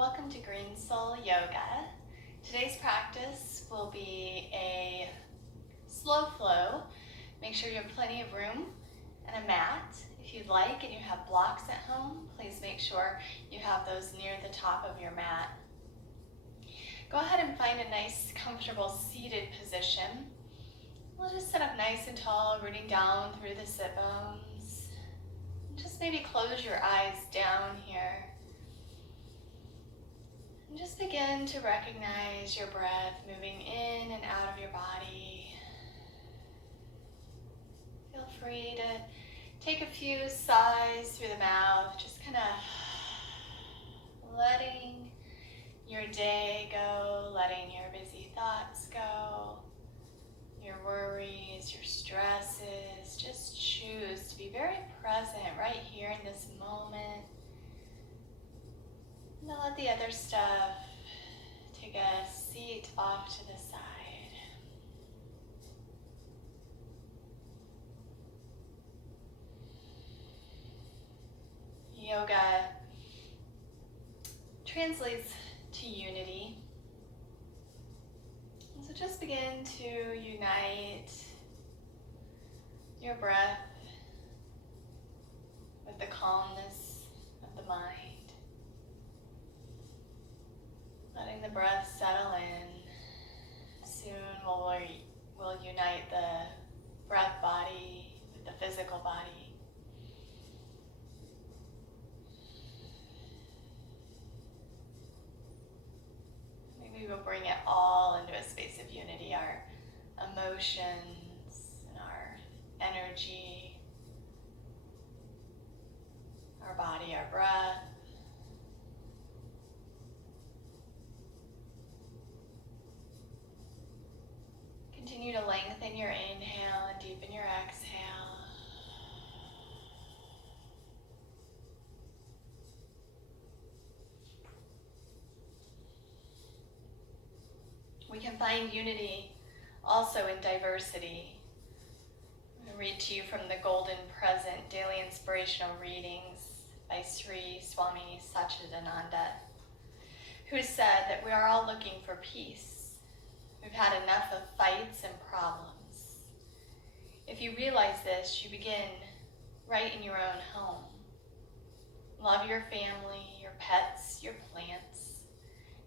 Welcome to Greene Soul Yoga. Today's practice will be a slow flow. Make sure you have plenty of room and a mat. If you'd like and you have blocks at home, please make sure you have those near the top of your mat. Go ahead and find a nice, comfortable seated position. We'll just sit up nice and tall, rooting down through the sit bones. Just maybe close your eyes down here. And just begin to recognize your breath moving in and out of your body. Feel free to take a few sighs through the mouth, just kind of letting your day go, letting your busy thoughts go, your worries, your stresses. Just choose to be very present right here in this moment. And then let the other stuff take a seat off to the side. Yoga translates to unity. And so just begin to unite your breath with the calmness of the mind. Letting the breath settle in. Soon we'll unite the breath body with the physical body. Maybe we'll bring it all into a space of unity, our emotions and our energy, our body, our breath. Continue to lengthen your inhale and deepen your exhale. We can find unity also in diversity. I'm going to read to you from the Golden Present Daily Inspirational Readings by Sri Swami Satchidananda, who said that we are all looking for peace. We've had enough of fights and problems. If you realize this, you begin right in your own home. Love your family, your pets, your plants,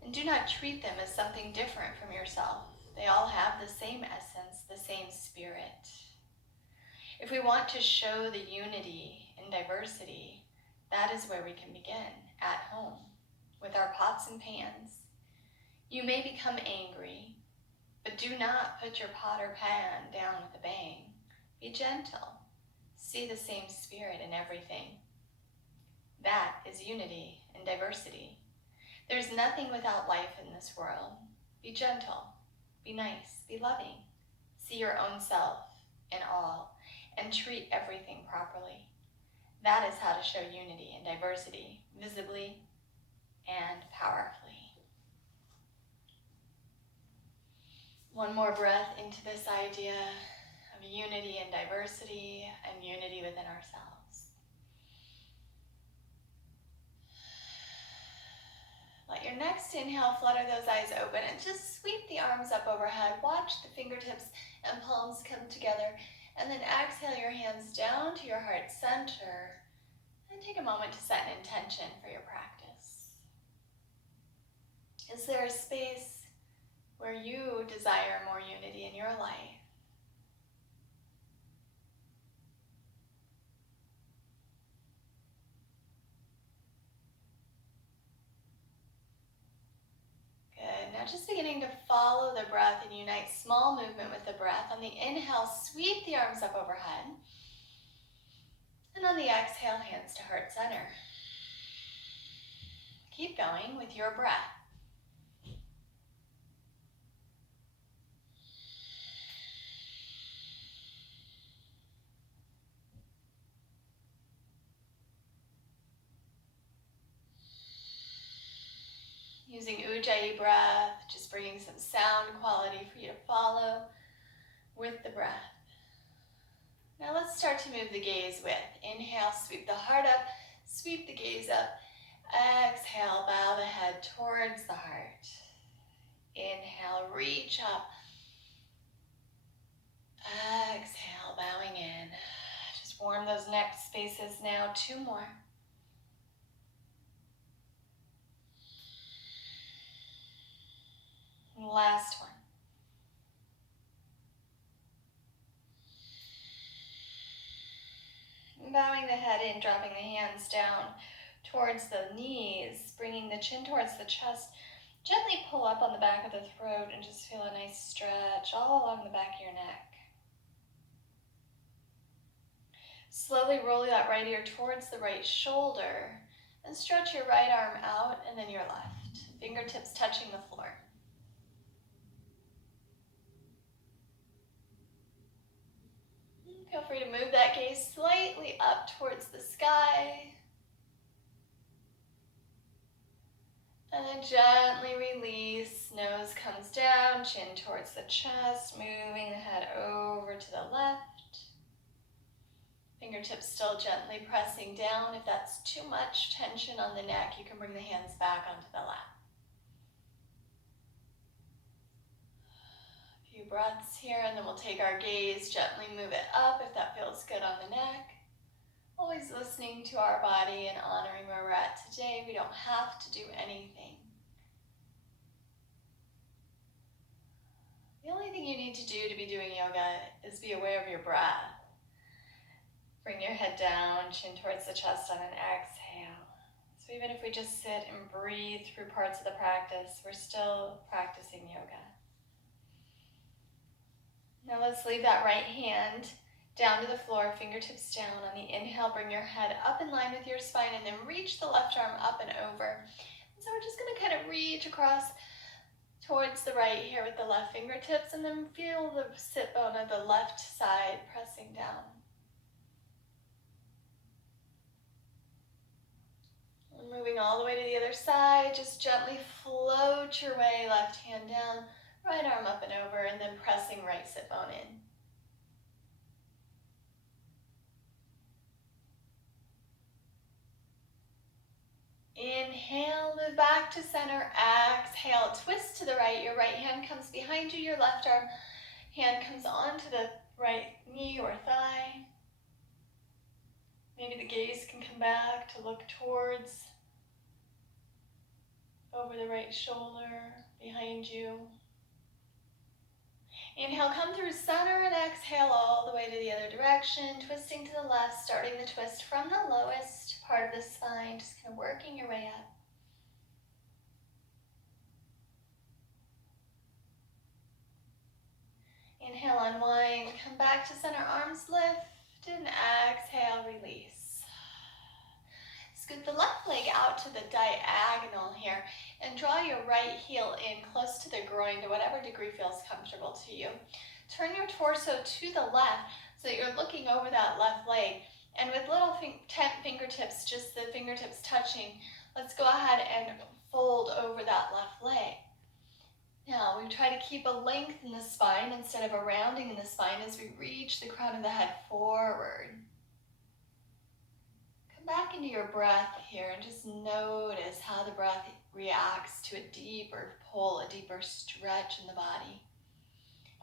and do not treat them as something different from yourself. They all have the same essence, the same spirit. If we want to show the unity in diversity, that is where we can begin, at home, with our pots and pans. You may become angry, but do not put your pot or pan down with a bang. Be gentle. See the same spirit in everything. That is unity in diversity. There's nothing without life in this world. Be gentle. Be nice. Be loving. See your own self in all and treat everything properly. That is how to show unity and diversity visibly and powerfully. One more breath into this idea of unity and diversity and unity within ourselves. Let your next inhale flutter those eyes open and just sweep the arms up overhead. Watch the fingertips and palms come together. And then exhale your hands down to your heart center. And take a moment to set an intention for your practice. Is there a space where you desire more unity in your life? Good. Now just beginning to follow the breath and unite small movement with the breath. On the inhale, sweep the arms up overhead. And on the exhale, hands to heart center. Keep going with your breath. Using Ujjayi breath, just bringing some sound quality for you to follow with the breath. Now let's start to move the gaze with. Inhale, sweep the heart up, sweep the gaze up. Exhale, bow the head head towards the heart. Inhale, reach up. Exhale, bowing in. Just warm those neck spaces now. 2 more. And last one. Bowing the head in, dropping the hands down towards the knees, bringing the chin towards the chest. Gently pull up on the back of the throat and just feel a nice stretch all along the back of your neck. Slowly roll that right ear towards the right shoulder and stretch your right arm out and then your left. Fingertips touching the floor. Feel free to move that gaze slightly up towards the sky. And then gently release, nose comes down, chin towards the chest, moving the head over to the left. Fingertips still gently pressing down. If that's too much tension on the neck, you can bring the hands back onto the lap. A few breaths here, and then we'll take our gaze, gently move it up if that feels good on the neck. Always listening to our body and honoring where we're at today. We don't have to do anything. The only thing you need to do to be doing yoga is be aware of your breath. Bring your head down, chin towards the chest on an exhale. So even if we just sit and breathe through parts of the practice, we're still practicing yoga. Now let's leave that right hand down to the floor, fingertips down. On the inhale, bring your head up in line with your spine and then reach the left arm up and over. And so we're just going to kind of reach across towards the right here with the left fingertips and then feel the sit bone of the left side pressing down. And moving all the way to the other side, just gently float your way, left hand down, right arm up and over, and then pressing right sit bone in. Inhale, move back to center. Exhale, twist to the right. Your right hand comes behind you. Your left hand comes onto the right knee or thigh. Maybe the gaze can come back to look towards, over the right shoulder, behind you. Inhale, come through center and exhale all the way to the other direction, twisting to the left, starting the twist from the lowest part of the spine, just kind of working your way up. Inhale, unwind, come back to center, arms lift, and exhale, release. Scoot the left leg out to the diagonal here and draw your right heel in close to the groin to whatever degree feels comfortable to you. Turn your torso to the left so that you're looking over that left leg. And with little fingertips, just the fingertips touching, let's go ahead and fold over that left leg. Now we try to keep a length in the spine instead of a rounding in the spine as we reach the crown of the head forward. Back into your breath here and just notice how the breath reacts to a deeper pull, a deeper stretch in the body.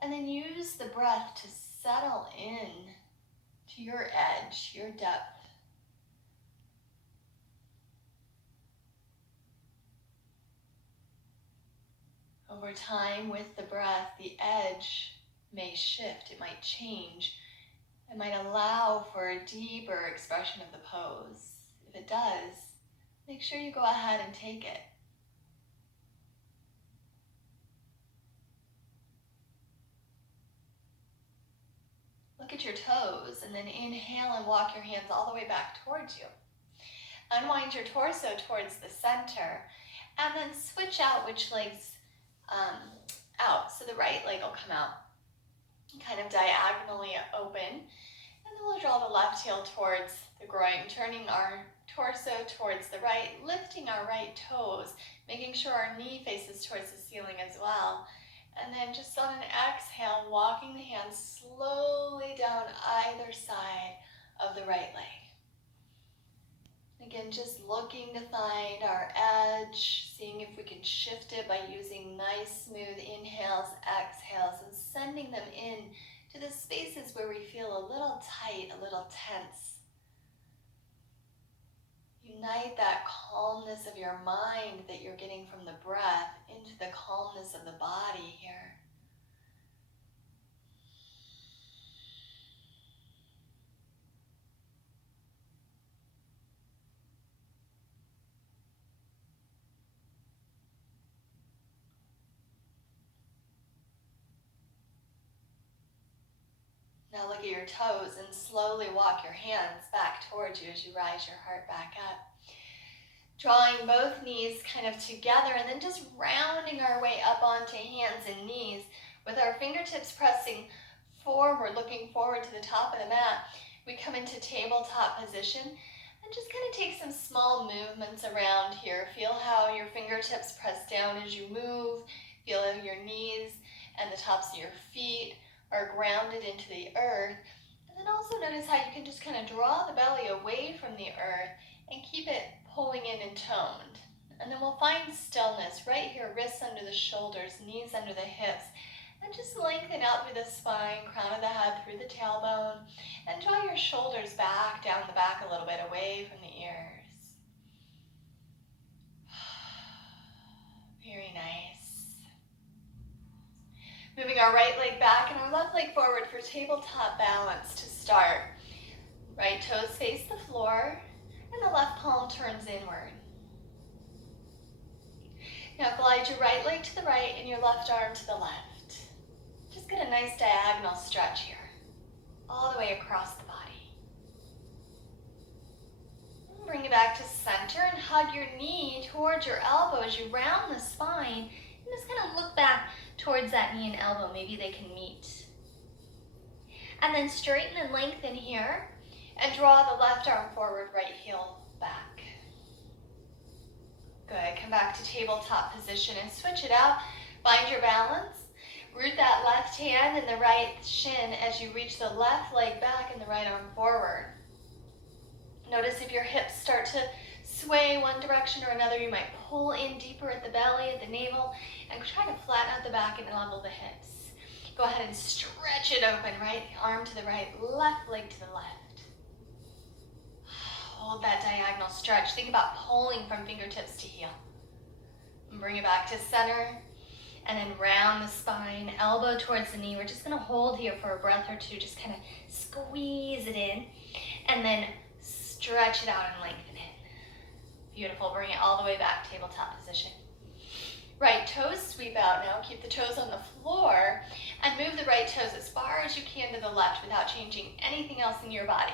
And then use the breath to settle in to your edge, your depth. Over time with the breath, the edge may shift, it might change. It might allow for a deeper expression of the pose. If it does, make sure you go ahead and take it. Look at your toes and then inhale and walk your hands all the way back towards you. Unwind your torso towards the center and then switch out which leg's out. So the right leg will come out kind of diagonally open. And then we'll draw the left heel towards the groin, turning our torso towards the right, lifting our right toes, making sure our knee faces towards the ceiling as well. And then just on an exhale, walking the hands slowly down either side of the right leg. Again, just looking to find our edge, seeing if can shift it by using nice, smooth inhales, exhales, and sending them in to the spaces where we feel a little tight, a little tense. Unite that calmness of your mind that you're getting from the breath into the calmness of the body here. Now look at your toes and slowly walk your hands back towards you as you rise your heart back up. Drawing both knees kind of together and then just rounding our way up onto hands and knees with our fingertips pressing forward, looking forward to the top of the mat. We come into tabletop position and just kind of take some small movements around here. Feel how your fingertips press down as you move. Feel how your knees and the tops of your feet are grounded into the earth. And then also notice how you can just kind of draw the belly away from the earth and keep it pulling in and toned. And then we'll find stillness right here, wrists under the shoulders, knees under the hips, and just lengthen out through the spine, crown of the head through the tailbone, and draw your shoulders back, down the back a little bit, away from the ears. Very nice. Moving our right leg back and our left leg forward for tabletop balance to start. Right toes face the floor and the left palm turns inward. Now glide your right leg to the right and your left arm to the left. Just get a nice diagonal stretch here, all the way across the body. Bring it back to center and hug your knee towards your elbow as you round the spine. And just kind of look back towards that knee and elbow. Maybe they can meet. And then straighten and lengthen here. And draw the left arm forward, right heel back. Good. Come back to tabletop position and switch it out. Find your balance. Root that left hand in the right shin as you reach the left leg back and the right arm forward. Notice if your hips start to sway one direction or another, you might pull in deeper at the belly, at the navel, and try to flatten out the back and level the hips. Go ahead and stretch it open, right arm to the right, left leg to the left. Hold that diagonal stretch. Think about pulling from fingertips to heel. And bring it back to center. And then round the spine, elbow towards the knee. We're just going to hold here for a breath or two. Just kind of squeeze it in. And then stretch it out and lengthen it. Beautiful. Bring it all the way back, tabletop position. Right toes sweep out now. Keep the toes on the floor. And move the right toes as far as you can to the left without changing anything else in your body.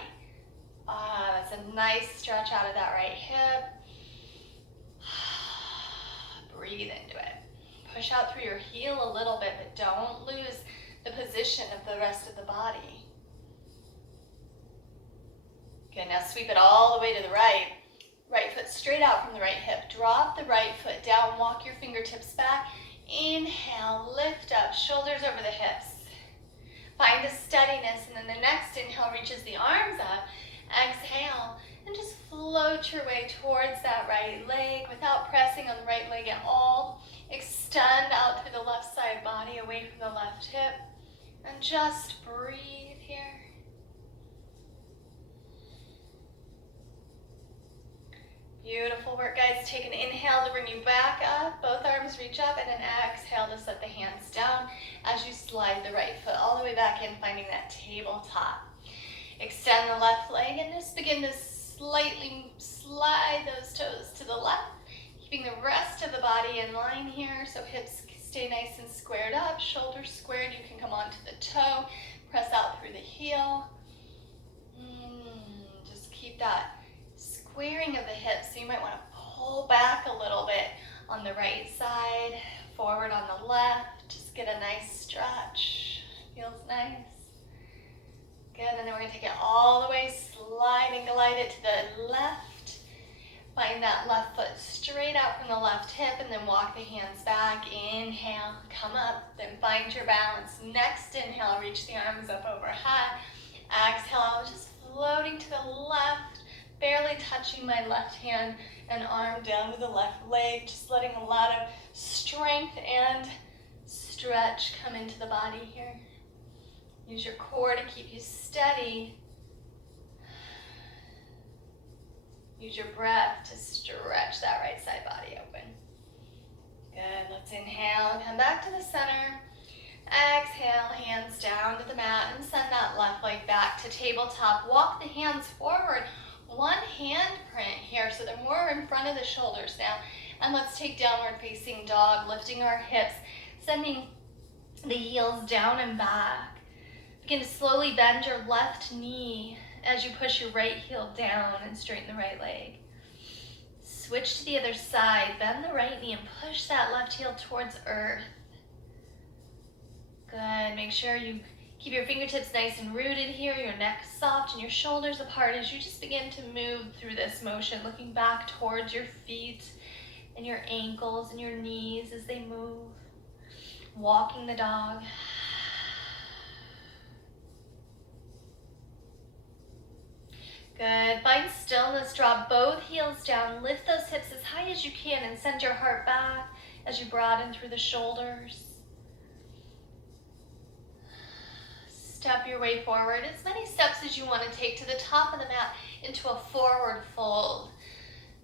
That's a nice stretch out of that right hip. Breathe into it. Push out through your heel a little bit, but don't lose the position of the rest of the body. Good, now sweep it all the way to the right. Right foot straight out from the right hip. Drop the right foot down, walk your fingertips back. Inhale, lift up, shoulders over the hips. Find a steadiness, and then the next inhale reaches the arms up. Exhale, and just float your way towards that right leg without pressing on the right leg at all. Extend out through the left side body, away from the left hip, and just breathe here. Beautiful work, guys. Take an inhale to bring you back up. Both arms reach up, and an exhale to set the hands down as you slide the right foot all the way back in, finding that tabletop. Extend the left leg and just begin to slightly slide those toes to the left, keeping the rest of the body in line here so hips stay nice and squared up, shoulders squared. You can come onto the toe, press out through the heel. Just keep that squaring of the hips. So you might want to pull back a little bit on the right side, forward on the left. Just get a nice stretch. Feels nice. Good, and then we're going to take it all the way, slide and glide it to the left. Find that left foot straight out from the left hip, and then walk the hands back. Inhale, come up, then find your balance. Next inhale, reach the arms up overhead. Exhale, just floating to the left, barely touching my left hand and arm down to the left leg, just letting a lot of strength and stretch come into the body here. Use your core to keep you steady. Use your breath to stretch that right side body open. Good, let's inhale, come back to the center. Exhale, hands down to the mat and send that left leg back to tabletop. Walk the hands forward. One hand print here, so they're more in front of the shoulders now. And let's take downward facing dog, lifting our hips, sending the heels down and back. Begin to slowly bend your left knee as you push your right heel down and straighten the right leg. Switch to the other side, bend the right knee and push that left heel towards earth. Good, make sure you keep your fingertips nice and rooted here, your neck soft and your shoulders apart as you just begin to move through this motion, looking back towards your feet and your ankles and your knees as they move. Walking the dog. Good, find stillness, draw both heels down, lift those hips as high as you can and send your heart back as you broaden through the shoulders. Step your way forward, as many steps as you want to take to the top of the mat into a forward fold.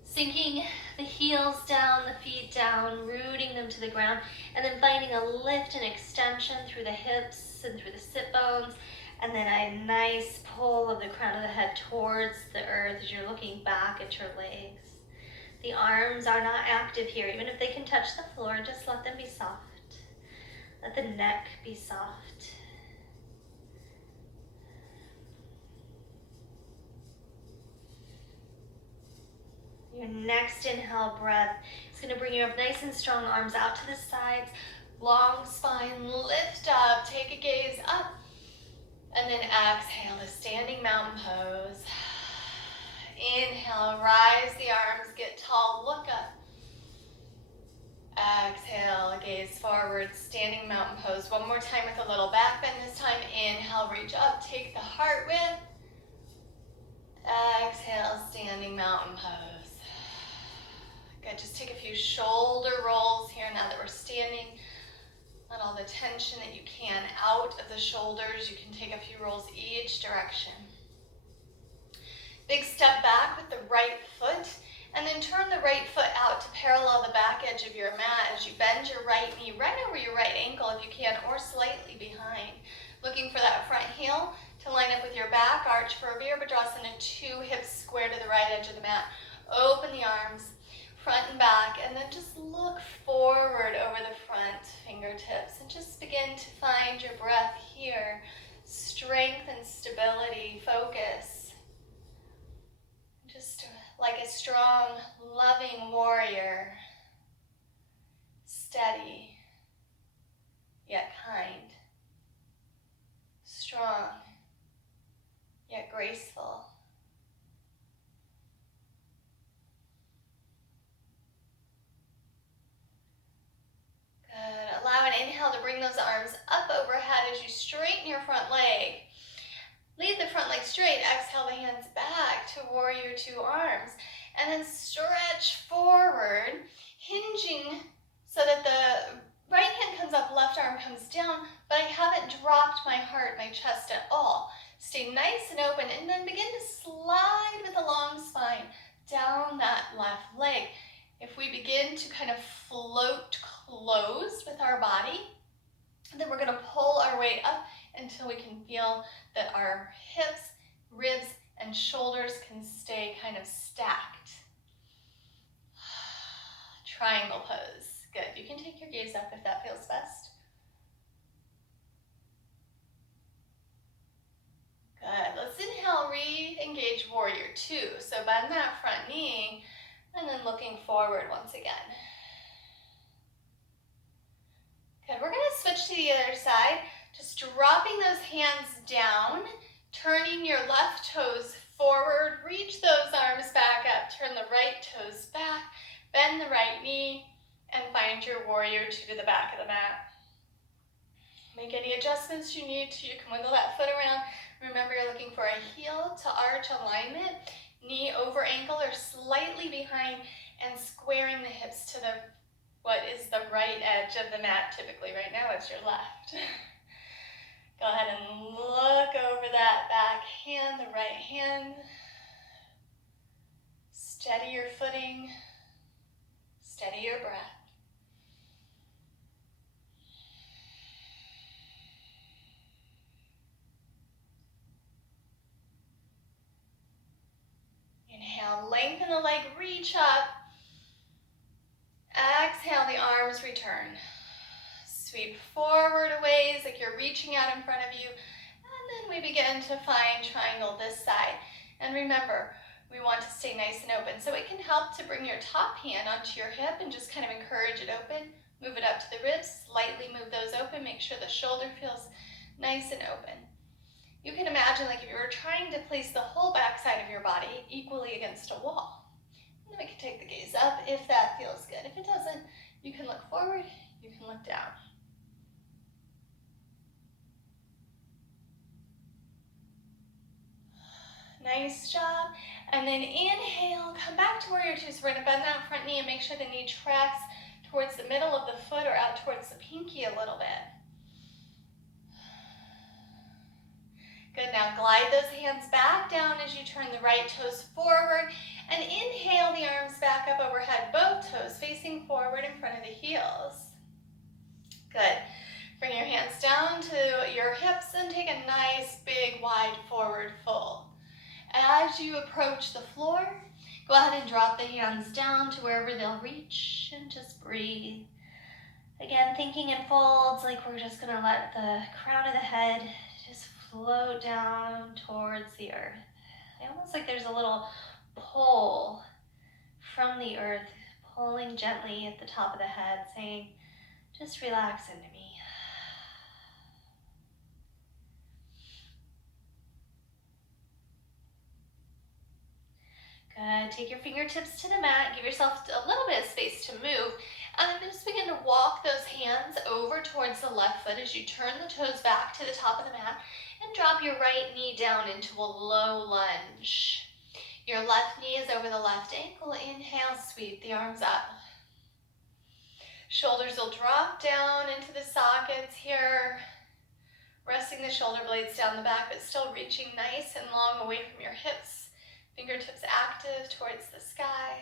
Sinking the heels down, the feet down, rooting them to the ground, and then finding a lift and extension through the hips and through the sit bones, and then a nice pull of the crown of the head towards the earth as you're looking back at your legs. The arms are not active here. Even if they can touch the floor, just let them be soft. Let the neck be soft. Your next inhale breath is going to bring you up nice and strong, arms out to the sides, long spine, lift up, take a gaze up, and then exhale to standing mountain pose. Inhale, rise the arms, get tall, look up. Exhale, gaze forward, standing mountain pose. One more time with a little back bend this time. Inhale, reach up, take the heart width. Exhale, standing mountain pose. Good, just take a few shoulder rolls here now that we're standing. Let all the tension that you can out of the shoulders. You can take a few rolls each direction. Big step back with the right foot, and then turn the right foot out to parallel the back edge of your mat as you bend your right knee right over your right ankle if you can, or slightly behind. Looking for that front heel to line up with your back arch for a Virabhadrasana, 2 hips square to the right edge of the mat. Open the arms, front and back, and then just look forward over the front fingertips and just begin to find your breath here. Strength and stability, focus. Just like a strong, loving warrior, steady, yet kind, strong, yet graceful. Good. Allow an inhale to bring those arms up overhead as you straighten your front leg. Lead the front leg straight. Exhale the hands back to warrior 2 arms. And then stretch forward, hinging so that the right hand comes up, left arm comes down, but I haven't dropped my heart, my chest at all. Stay nice and open, and then begin to slide with a long spine down that left leg. If we begin to kind of float closed with our body, then we're going to pull our way up until we can feel that our hips, ribs, and shoulders can stay kind of stacked. Triangle pose. Good. You can take your gaze up if that feels best. Good. Let's inhale, re-engage warrior 2. So bend that front knee, and then looking forward once again. Good. We're going to switch to the other side. Just dropping those hands down, turning your left toes forward, reach those arms back up, turn the right toes back, bend the right knee, and find your warrior 2 to the back of the mat. Make any adjustments you need to. You can wiggle that foot around. Remember, you're looking for a heel to arch alignment. knee over ankle or slightly behind, and squaring the hips to what is the right edge of the mat. Typically right now it's your left. Go ahead and look over that back hand, the right hand. Steady your footing, steady your breath. Inhale, lengthen the leg, reach up. Exhale, the arms return. Sweep forward a ways like you're reaching out in front of you. And then we begin to find triangle this side. And remember, we want to stay nice and open. So it can help to bring your top hand onto your hip and just kind of encourage it open. Move it up to the ribs, slightly move those open. Make sure the shoulder feels nice and open. You can imagine like if you were trying to place the whole back side of your body equally against a wall. And then we can take the gaze up if that feels good. If it doesn't, you can look forward, you can look down. Nice job. And then inhale, come back to warrior two. So we're gonna bend that front knee and make sure the knee tracks towards the middle of the foot or out towards the pinky a little bit. Good, now glide those hands back down as you turn the right toes forward. And inhale the arms back up overhead, both toes facing forward in front of the heels. Good. Bring your hands down to your hips and take a nice big wide forward fold. As you approach the floor, go ahead and drop the hands down to wherever they'll reach and just breathe. Again, thinking in folds like we're just gonna let the crown of the head just float down towards the earth. Almost like there's a little pull from the earth, pulling gently at the top of the head, saying, just relax into me. Good. Take your fingertips to the mat. Give yourself a little bit of space to move. And then just begin to walk those hands over towards the left foot as you turn the toes back to the top of the mat and drop your right knee down into a low lunge. Your left knee is over the left ankle. Inhale, sweep the arms up. Shoulders will drop down into the sockets here. Resting the shoulder blades down the back, but still reaching nice and long away from your hips. Fingertips active towards the sky.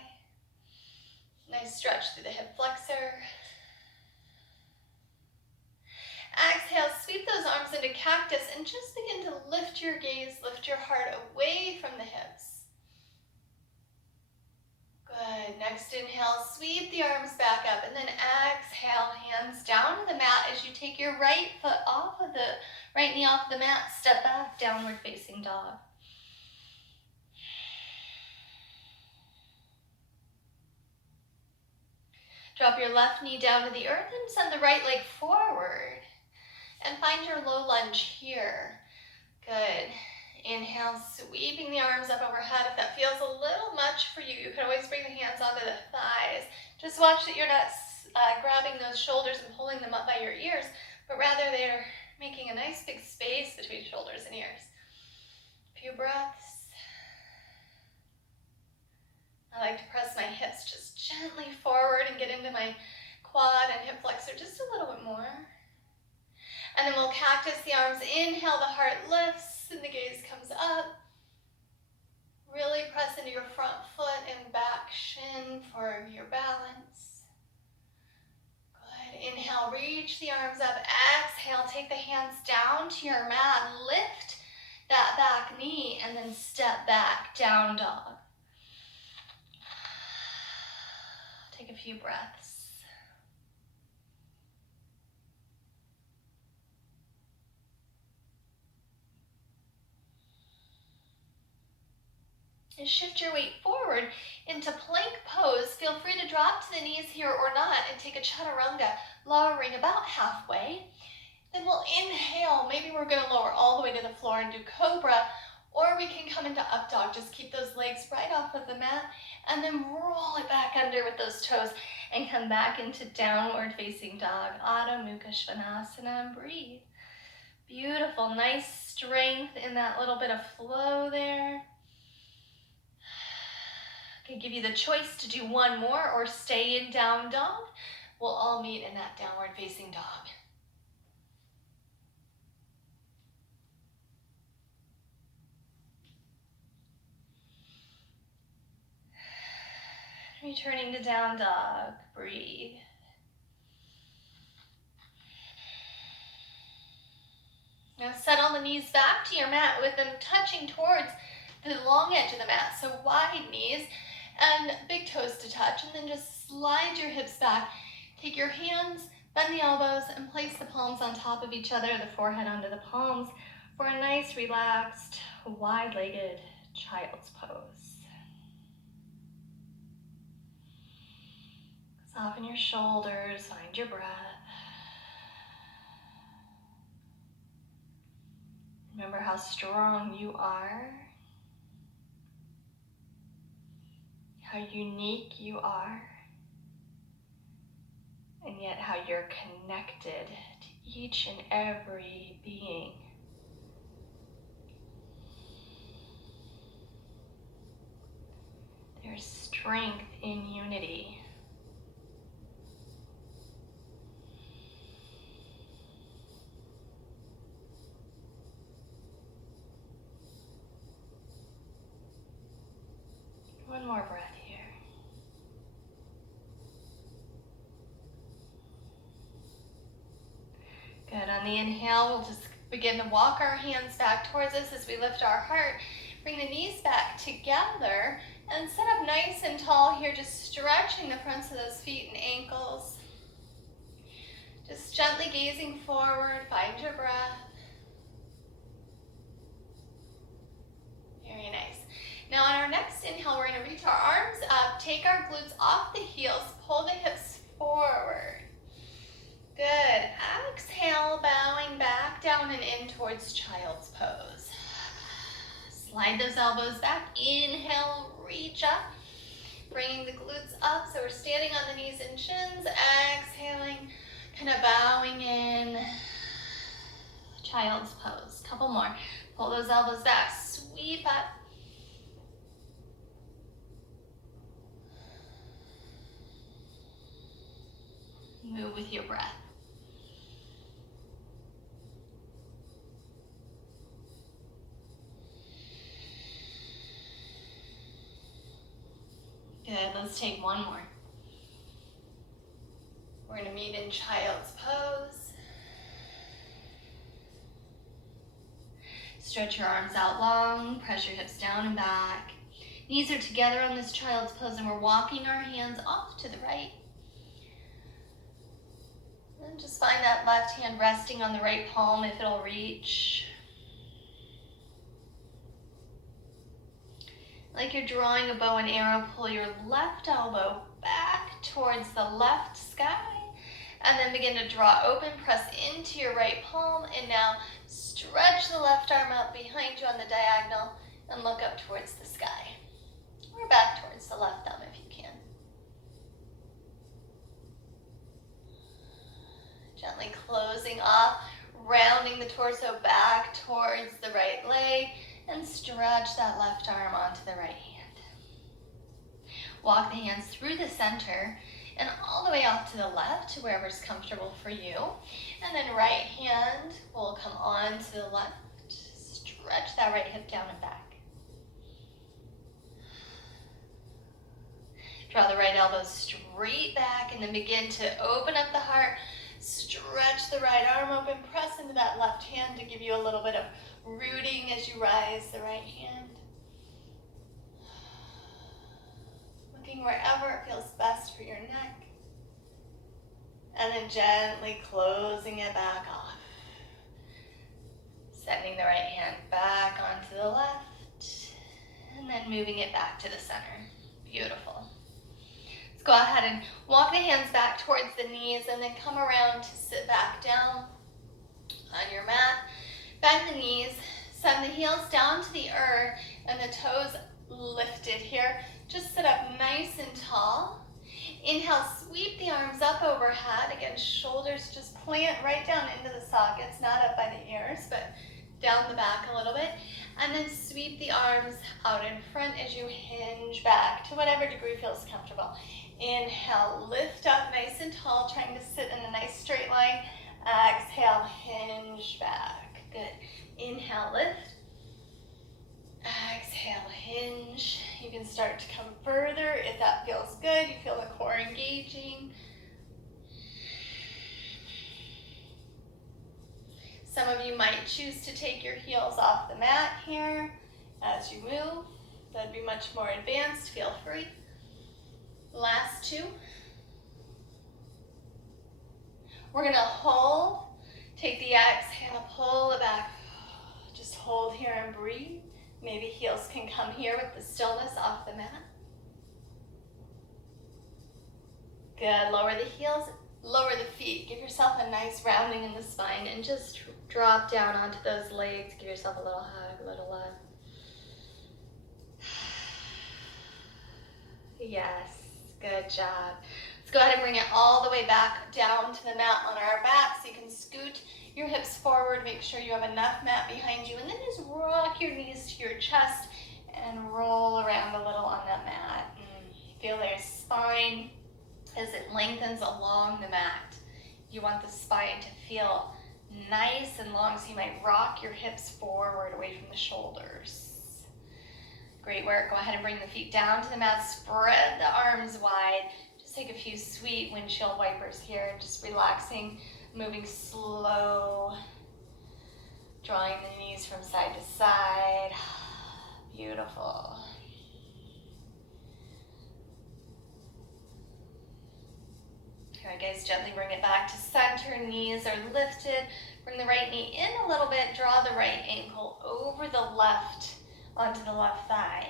Nice stretch through the hip flexor. Exhale, sweep those arms into cactus and just begin to lift your gaze, lift your heart away from the hips. Good. Next inhale, sweep the arms back up, and then exhale, hands down to the mat as you take your right foot off of the right knee off the mat, step back, downward facing dog. Drop your left knee down to the earth and send the right leg forward. And find your low lunge here. Good. Inhale, sweeping the arms up overhead. If that feels a little much for you, you can always bring the hands onto the thighs. Just watch that you're not grabbing those shoulders and pulling them up by your ears, but rather they're making a nice big space between shoulders and ears. A few breaths. I like to press my hips just gently forward and get into my quad and hip flexor just a little bit more. And then we'll cactus the arms. Inhale, the heart lifts and the gaze comes up. Really press into your front foot and back shin for your balance. Good. Inhale, reach the arms up. Exhale, take the hands down to your mat. Lift that back knee and then step back, down dog. Take a few breaths. And shift your weight forward into plank pose. Feel free to drop to the knees here or not and take a chaturanga, lowering about halfway. Then we'll inhale. Maybe we're going to lower all the way to the floor and do cobra, or we can come into up dog. Just keep those legs right off of the mat and then roll it back under with those toes and come back into downward facing dog, Adho Mukha Svanasana, and breathe. Beautiful, nice strength in that little bit of flow there. I could give you the choice to do one more or stay in down dog. We'll all meet in that downward facing dog. Returning to down dog, breathe. Now settle the knees back to your mat with them touching towards the long edge of the mat. So wide knees and big toes to touch, and then just slide your hips back. Take your hands, bend the elbows, and place the palms on top of each other, the forehead onto the palms, for a nice, relaxed, wide-legged child's pose. Soften your shoulders, find your breath. Remember how strong you are, how unique you are, and yet how you're connected to each and every being. There's strength in unity. One more breath here. Good. On the inhale, we'll just begin to walk our hands back towards us as we lift our heart. Bring the knees back together and sit up nice and tall here, just stretching the fronts of those feet and ankles. Just gently gazing forward, find your breath. Very nice. Now on our next inhale, we're going to reach our arms up, take our glutes off the heels, pull the hips forward. Good. Exhale, bowing back down and in towards child's pose. Slide those elbows back. Inhale, reach up. Bringing the glutes up, so we're standing on the knees and shins. Exhaling, kind of bowing in. Child's pose. Couple more. Pull those elbows back. Sweep up. Move with your breath. Good, let's take one more. We're going to meet in child's pose. Stretch your arms out long, press your hips down and back. Knees are together on this child's pose, and we're walking our hands off to the right. And just find that left hand resting on the right palm if it'll reach. Like you're drawing a bow and arrow, pull your left elbow back towards the left sky, and then begin to draw open, press into your right palm, and now stretch the left arm out behind you on the diagonal and look up towards the sky. Or back towards the left thumb if you can. Gently closing off, rounding the torso back towards the right leg, and stretch that left arm onto the right hand. Walk the hands through the center and all the way off to the left to wherever's comfortable for you. And then right hand will come on to the left. Stretch that right hip down and back. Draw the right elbow straight back and then begin to open up the heart. Stretch the right arm open, press into that left hand to give you a little bit of rooting as you rise the right hand. Looking wherever it feels best for your neck. And then gently closing it back off. Sending the right hand back onto the left. And then moving it back to the center. Beautiful. Let's go ahead and walk the hands back towards the knees and then come around to sit back down on your mat. Bend the knees, send the heels down to the earth and the toes lifted here. Just sit up nice and tall. Inhale, sweep the arms up overhead. Again, shoulders just plant right down into the sockets, not up by the ears, but down the back a little bit, and then sweep the arms out in front as you hinge back to whatever degree feels comfortable. Inhale, lift up nice and tall, trying to sit in a nice straight line. Exhale, hinge back. Good. Inhale, lift. Exhale, hinge. You can start to come further if that feels good. You feel the core engaging. Some of you might choose to take your heels off the mat here as you move. That'd be much more advanced. Feel free. Last two. We're going to hold. Take the exhale, pull it back. Just hold here and breathe. Maybe heels can come here with the stillness off the mat. Good. Lower the heels, lower the feet. Give yourself a nice rounding in the spine and just drop down onto those legs. Give yourself a little hug, a little love. Yes, good job. Let's go ahead and bring it all the way back down to the mat on our back so you can scoot your hips forward. Make sure you have enough mat behind you, and then just rock your knees to your chest and roll around a little on that mat. Feel their spine as it lengthens along the mat. You want the spine to feel nice and long, so you might rock your hips forward away from the shoulders. Great work. Go ahead and bring the feet down to the mat. Spread the arms wide. Just take a few sweet windshield wipers here. Just relaxing, moving slow. Drawing the knees from side to side. Beautiful. All right, guys, gently bring it back to center. Knees are lifted. Bring the right knee in a little bit. Draw the right ankle over the left onto the left thigh.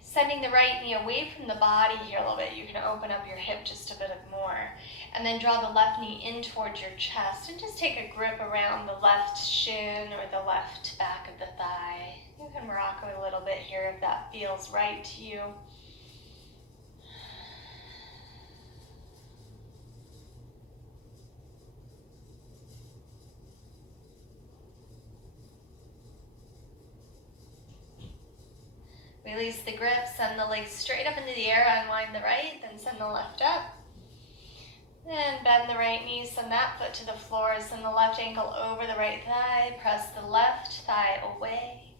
Sending the right knee away from the body here a little bit. You can open up your hip just a bit more. And then draw the left knee in towards your chest and just take a grip around the left shin or the left back of the thigh. You can rock a little bit here if that feels right to you. Release the grip, send the legs straight up into the air, unwind the right, then send the left up. Then bend the right knee, send that foot to the floor, send the left ankle over the right thigh, press the left thigh away.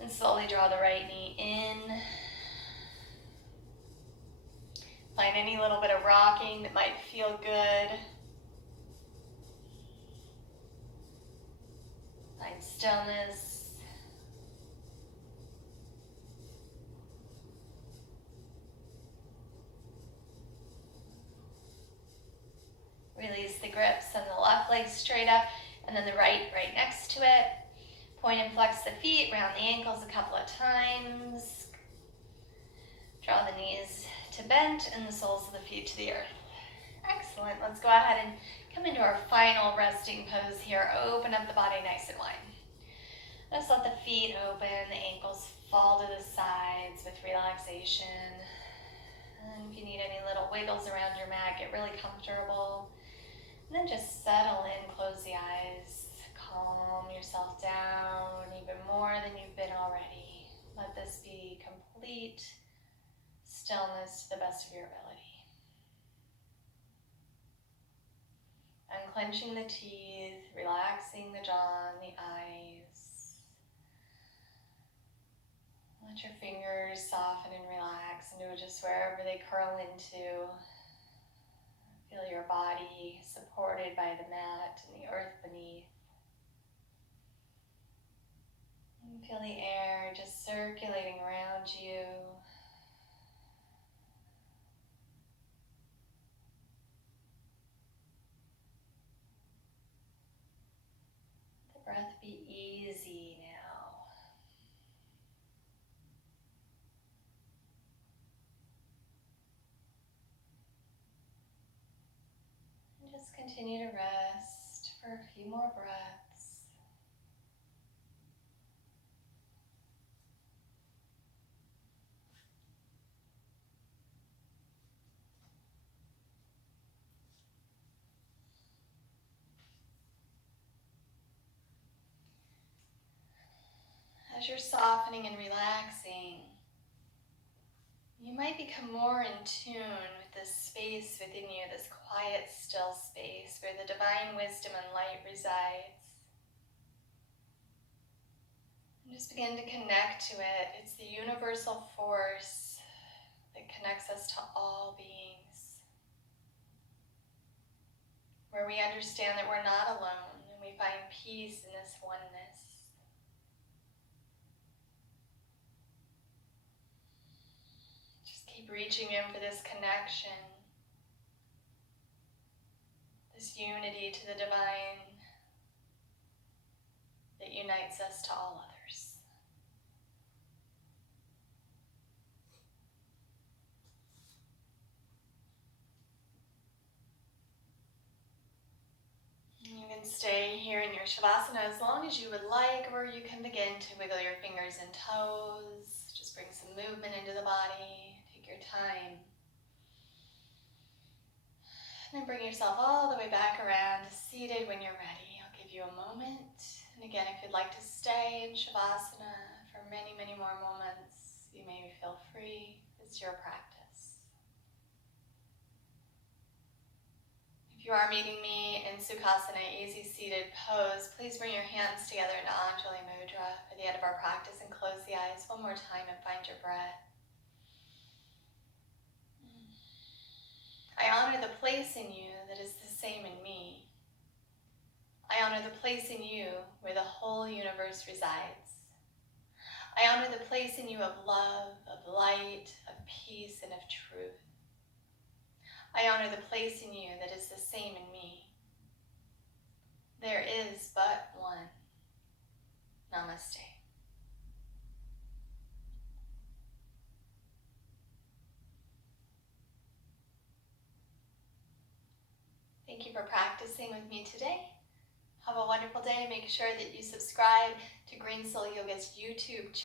And slowly draw the right knee in. Find any little bit of rocking that might feel good. Find stillness. Release the grip, send the left leg straight up, and then the right next to it. Point and flex the feet, round the ankles a couple of times. Draw the knees to bent and the soles of the feet to the earth. Excellent. Let's go ahead and come into our final resting pose here. Open up the body nice and wide. Just let the feet open, the ankles fall to the sides with relaxation. And if you need any little wiggles around your mat, get really comfortable. And then just settle in, close the eyes, calm yourself down even more than you've been already. Let this be complete stillness to the best of your ability. Unclenching the teeth, relaxing the jaw and the eyes. Let your fingers soften and relax into just wherever they curl into. Feel your body supported by the mat and the earth beneath. And feel the air just circulating around you. Let the breath be easy now. Just continue to rest for a few more breaths. As you're softening and relaxing, you might become more in tune with this space within you, this quiet, still space where the divine wisdom and light resides. And just begin to connect to it. It's the universal force that connects us to all beings, where we understand that we're not alone and we find peace in this oneness. Just keep reaching in for this connection, this unity to the divine that unites us to all others. You can stay here in your Shavasana as long as you would like, or you can begin to wiggle your fingers and toes. Just bring some movement into the body. Take your time. And then bring yourself all the way back around, seated when you're ready. I'll give you a moment. And again, if you'd like to stay in Shavasana for many, many more moments, you may feel free. It's your practice. If you are meeting me in Sukhasana, easy seated pose, please bring your hands together into Anjali Mudra for the end of our practice and close the eyes one more time and find your breath. I honor the place in you that is the same in me. I honor the place in you where the whole universe resides. I honor the place in you of love, of light, of peace, and of truth. I honor the place in you that is the same in me. There is but one. Namaste. Thank you for practicing with me today. Have a wonderful day. Make sure that you subscribe to Greene Yoga's YouTube channel.